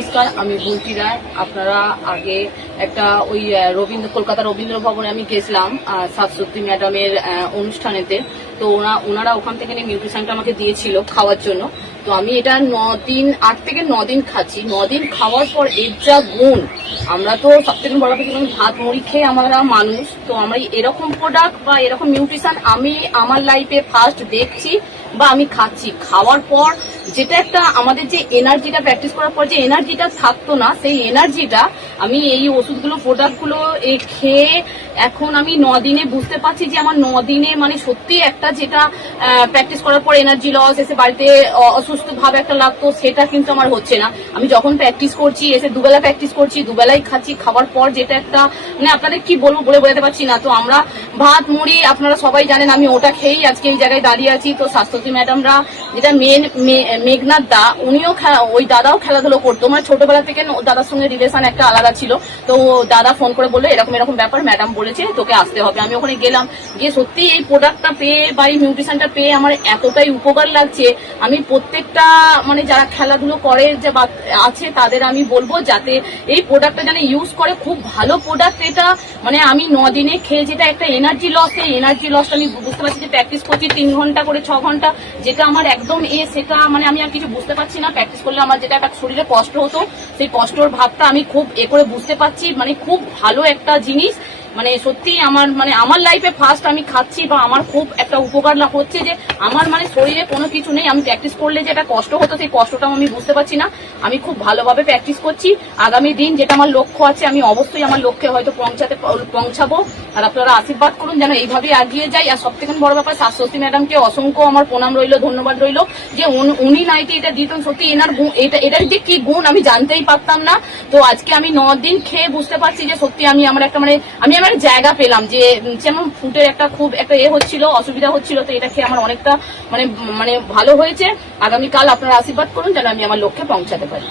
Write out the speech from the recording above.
নমস্কার, আমি বুলটি রায়। আপনারা আগে একটা ওই কলকাতা রবীন্দ্র ভবনে আমি গেছিলাম শাশ্বতী ম্যাডামের অনুষ্ঠানেতে। তো ওনারা ওখান থেকে নিউট্রিশনটা আমাকে দিয়েছিল খাওয়ার জন্য। তো আমি এটা 8 থেকে 9 দিন খাচ্ছি। 9 দিন খাওয়ার পর এর যা গুণ, আমরা তো সব থেকে বড় কথা ভাত মুড়ি খেয়ে আমরা মানুষ, তো আমরা এরকম প্রোডাক্ট বা এরকম নিউট্রিশন আমি আমার লাইফে ফার্স্ট দেখছি বা আমি খাচ্ছি। খাওয়ার পর যেটা একটা আমাদের যে এনার্জিটা, প্র্যাকটিস করার পর যে এনার্জিটা থাকতো না, সেই এনার্জিটা আমি এই ওষুধগুলো প্রোডাক্টগুলো খেয়ে এখন আমি 9 দিনে বুঝতে পারছি যে আমার 9 দিনে মানে সত্যি একটা যেটা প্র্যাকটিস করার পর এনার্জি লস, এসে বাড়িতে অসুস্থ ভাব একটা লাগতো, সেটা কিন্তু আমার হচ্ছে না। আমি যখন প্র্যাকটিস করছি, এসে দুবেলা প্র্যাকটিস করছি, দুবেলাই খাচ্ছি, খাওয়ার পর যেটা একটা মানে আপনাদের কি বলবো বলে বোঝাতে পারছি না। তো আমরা ভাত মুড়ি আপনারা সবাই জানেন, আমি ওটা খেয়েই আজকে এই জায়গায় দাঁড়িয়ে আছি। তো শাশ্বতী ম্যাডামরা যেটা মেঘনাথ দা, উনিও ওই দাদাও খেলাধুলো করতো, মানে ছোটবেলা থেকে দাদার সঙ্গে রিলেশন একটা আলাদা ছিল। তো দাদা ফোন করে বললো এরকম এরকম ব্যাপার, ম্যাডাম বলেছে তোকে আসতে হবে। আমি ওখানে গেলাম, গিয়ে সত্যি এই প্রোডাক্টটা পেয়ে বা এই নিউট্রিশনটা পেয়ে আমার এতটাই উপকার লাগছে। আমি প্রত্যেকটা মানে যারা খেলাধুলো করে যে আছে তাদের আমি বলবো যাতে এই প্রোডাক্টটা যেন ইউজ করে। খুব ভালো প্রোডাক্ট এটা। মানে আমি 9 দিনে খেয়ে যেটা একটা এনার্জি লস, এই এনার্জি লসটা আমি বুঝতে পারছি যে প্র্যাকটিস করছি 3 ঘন্টা করে 6 ঘন্টা, যেটা আমার একদম সেটা মানে আমি আর কিছু বুঝতে পারছি না। প্র্যাকটিস করলে আমার যেটা একটা শরীরে কষ্ট হতো, সেই কষ্টর ভাবটা আমি খুব করে বুঝতে পারছি। মানে খুব ভালো একটা জিনিস, মানে সত্যি আমার মানে আমার লাইফে ফার্স্ট আমি খাচ্ছি বা আমার খুব একটা উপকার হচ্ছে যে আমার মানে শরীরে কোনো কিছু নেই। আমি প্র্যাকটিস করলে যেটা কষ্ট হতো, সেই কষ্টটাও আমি বুঝতে পারছি না। আমি খুব ভালোভাবে প্র্যাকটিস করছি। আগামী দিন যেটা আমার লক্ষ্য আছে, আমি অবশ্যই আমার লক্ষ্যে হয়তো পৌঁছাবো। আর আপনারা আশীর্বাদ করুন যেন এইভাবে এগিয়ে যাই। আর সব থেকে বড় ব্যাপার, শাশ্বতী ম্যাডামকে অসংখ্য আমার প্রণাম রইল, ধন্যবাদ রইল যে উনি নাইতে এটা দিতেন। সত্যি এনার গুণ, এটার যে কি গুণ আমি জানতেই পারতাম না। তো আজকে আমি 9 দিন খেয়ে বুঝতে পারছি যে সত্যি আমি আমার একটা মানে আমি আমার জায়গা পেলাম, যে যেমন ফুটের একটা খুব একটা হচ্ছিল, অসুবিধা হচ্ছিল। তো এটা খেয়ে আমার অনেকটা মানে ভালো হয়েছে। আগামীকাল আপনারা আশীর্বাদ করুন যেন আমি আমার লক্ষ্যে পৌঁছাতে পারি।